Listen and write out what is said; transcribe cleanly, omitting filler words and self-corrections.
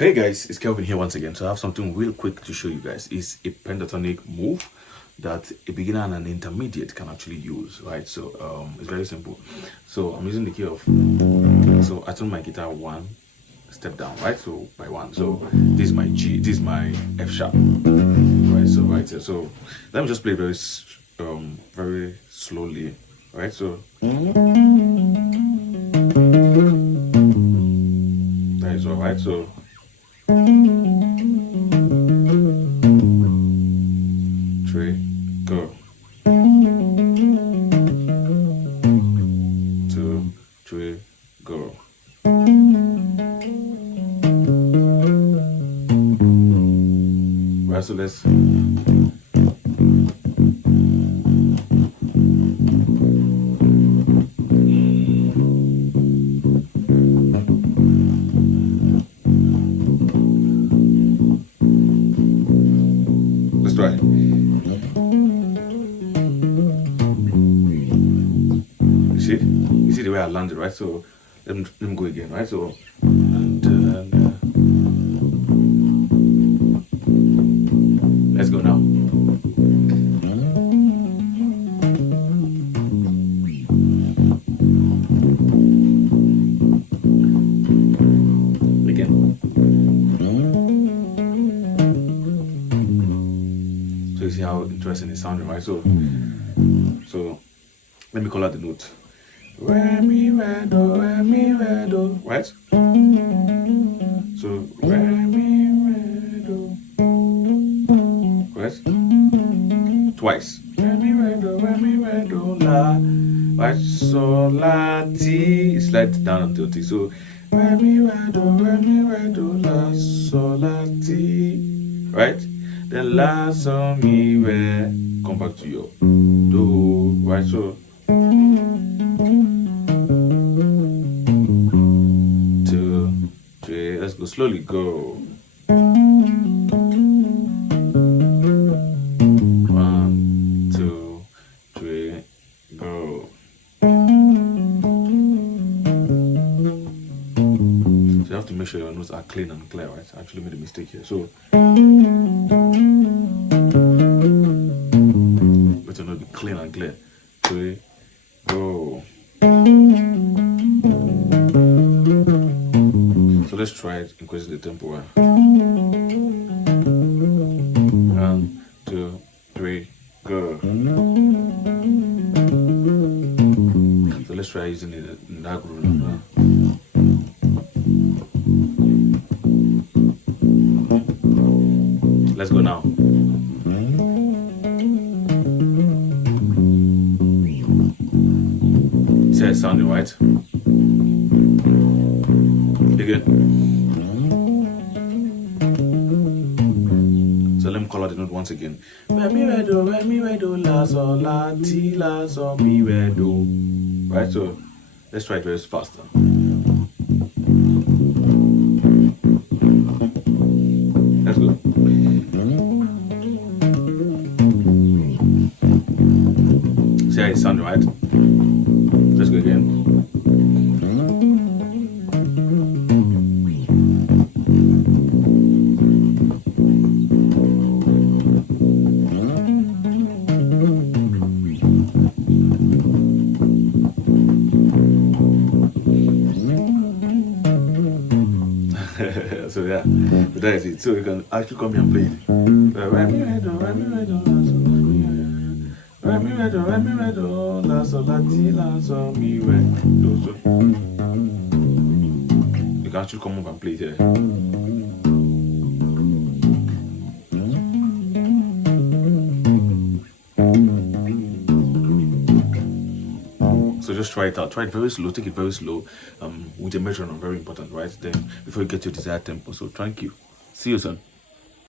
Hey guys, it's Kelvin here once again. So I have something real quick to show you guys. It's a pentatonic move that a beginner and an intermediate can actually use, right? So it's very simple. So I'm using the key of, so I tune my guitar one step down, right? So by one. So this is my G, this is my F sharp, right? So right here. So let me just play very slowly, right? So that is all right. So three, go. 2, 3, go. Right, so let's try. You see the way I landed, right? So let me go again, right? So let's go now. Again. So you see how interesting it's sounding, right? So let me call out the note. Re mi re do, right? So re mi re do, right? Twice. Re mi re do la, right? So la ti, slide down until ti. So re mi re do la, so la ti, right? Then la so mi re, come back to your do, right? So 2, 3, let's go slowly, go. 1, 2, 3, go. So you have to make sure your notes are clean and clear, right? I actually made a mistake here. So let your note be clean and clear. 3, go. So let's try it, increasing the tempo. 1, 2, 3, go. So let's try using it in that groove. Let's go now. See how it's sounding, right? Again. So let me call out the note once again. Re mi re do, la so la ti la so mi re do. Right, so let's try it very faster. Let's go. See how it's sounding, right? Let's go again. So yeah, so that is it. So you can actually come here and play it. Re mi re do, la so la ti la so mi re do. So you can actually come up and play it here. So just try it out. Try it very slow. Take it very slow. With the metronome, very important, right? Then before you get to your desired tempo. So thank you. See you soon.